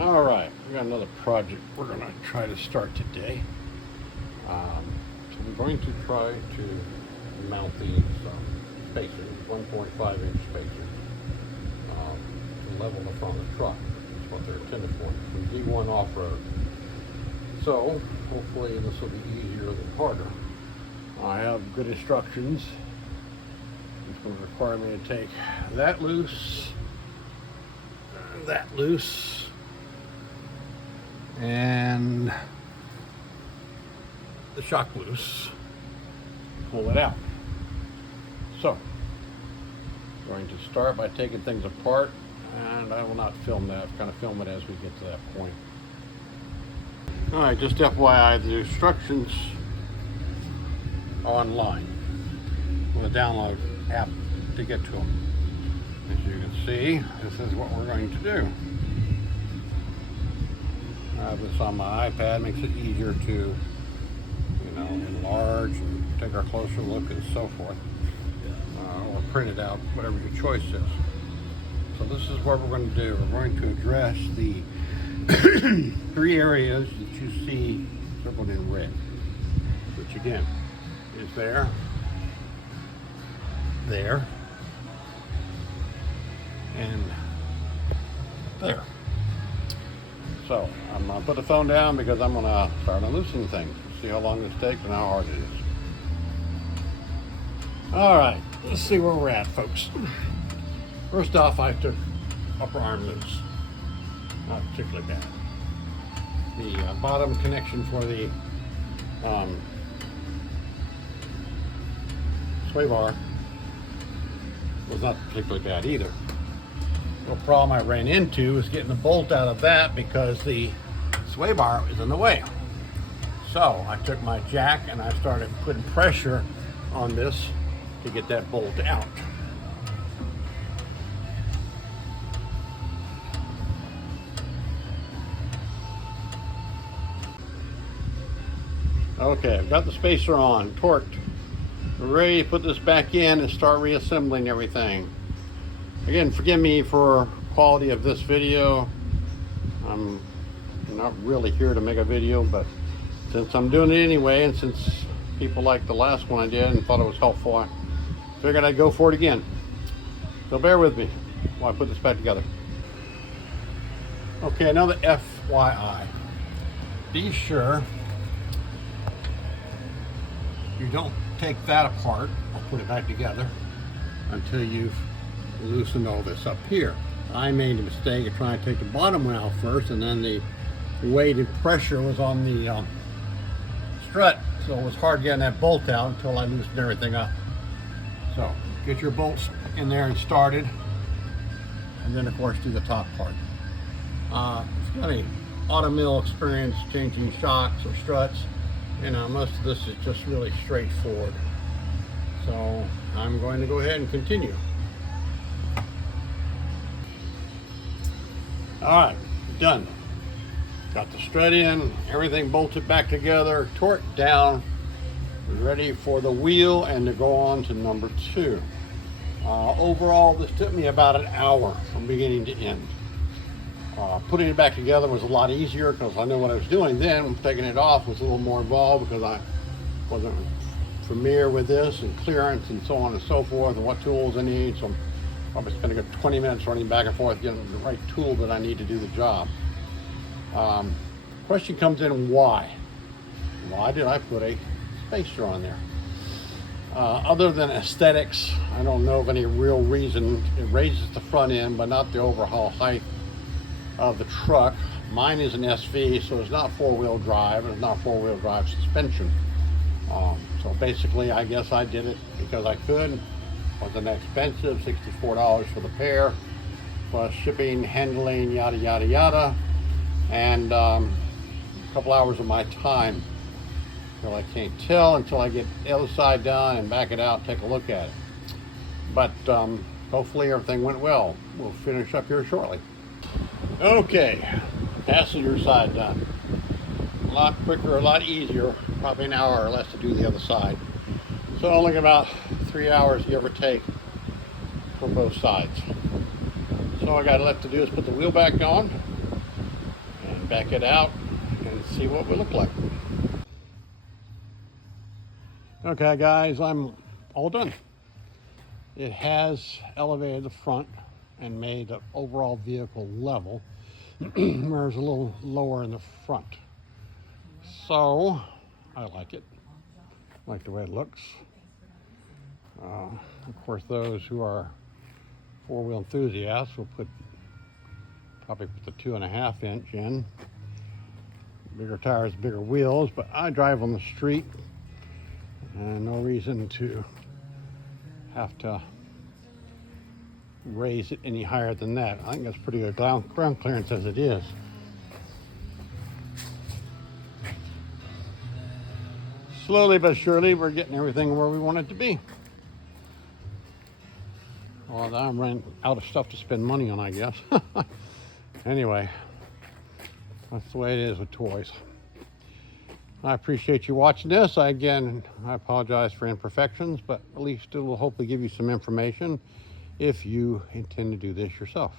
All right, we got another project we're going to try to start today. So I'm going to try to mount these spacers, 1.5-inch spacers, to level the front of the truck. That's what they're intended for, from D1 off-road. So hopefully this will be easier than harder. I have good instructions. It's going to require me to take that loose, and the shock loose, pull it out. So, I'm going to start by taking things apart, and I will not film that. I'll kind of film it as we get to that point. Alright, just FYI, the instructions are online with a download app to get to them. As you can see, this is what we're going to do. I have this on my iPad, makes it easier to, enlarge and take a closer look and so forth, or print it out, whatever your choice is. So this is what we're going to do. We're going to address the three areas that you see circled in red, which again is there, and there. So I'm going to put the phone down because I'm going to start unloosening things. See how long this takes and how hard it is. All right, let's see where we're at, folks. First off, I took upper arm loose. Not particularly bad. The bottom connection for the sway bar was not particularly bad either. The problem I ran into is getting the bolt out of that because the sway bar is in the way. So I took my jack and I started putting pressure on this to get that bolt out. Okay, I've got the spacer on, torqued. We're ready to put this back in and start reassembling everything. Again, forgive me for quality of this video. I'm not really here to make a video, but since I'm doing it anyway, and since people liked the last one I did and thought it was helpful, I figured I'd go for it again. So bear with me while I put this back together. Okay, another FYI. Be sure you don't take that apart or put it back together until you've loosened all this up here. I made a mistake of trying to take the bottom one out first, and then the weight and pressure was on the strut, so it was hard getting that bolt out until I loosened everything up. So get your bolts in there and started, and then of course do the top part. If you've got any auto mill experience changing shocks or struts, most of this is just really straightforward. So I'm going to go ahead and continue. All right, done. Got the strut in, everything bolted back together, torqued down, ready for the wheel and to go on to number 2. Overall, this took me about an hour from beginning to end. Putting it back together was a lot easier because I knew what I was doing then. Taking it off was a little more involved because I wasn't familiar with this and clearance and so on and so forth and what tools I need. So I'm probably spending 20 minutes running back and forth getting the right tool that I need to do the job. Question comes in, why? Why did I put a spacer on there? Other than aesthetics, I don't know of any real reason. It raises the front end, but not the overall height of the truck. Mine is an SV, so it's not four-wheel drive, and it's not four-wheel drive suspension. So basically, I guess I did it because I could. It wasn't expensive, $64 for the pair, plus shipping, handling, yada, yada, yada, and a couple hours of my time. So I can't tell until I get the other side done and back it out and take a look at it. But hopefully everything went well. We'll finish up here shortly. Okay, passenger side done. A lot quicker, a lot easier, probably an hour or less to do the other side. So only about 3 hours, give or take, for both sides. So all I got left to do is put the wheel back on, back it out and see what we look like. Okay guys, I'm all done. It has elevated the front and made the overall vehicle level, whereas a little lower in the front. So I like it. I like the way it looks. Of course, those who are four-wheel enthusiasts will probably put the 2.5 inch in. Bigger tires, bigger wheels, but I drive on the street and no reason to have to raise it any higher than that. I think that's pretty good ground clearance as it is. Slowly but surely, we're getting everything where we want it to be. Well, I'm running out of stuff to spend money on, I guess. Anyway, that's the way it is with toys. I appreciate you watching this. I apologize for imperfections, but at least it will hopefully give you some information if you intend to do this yourself.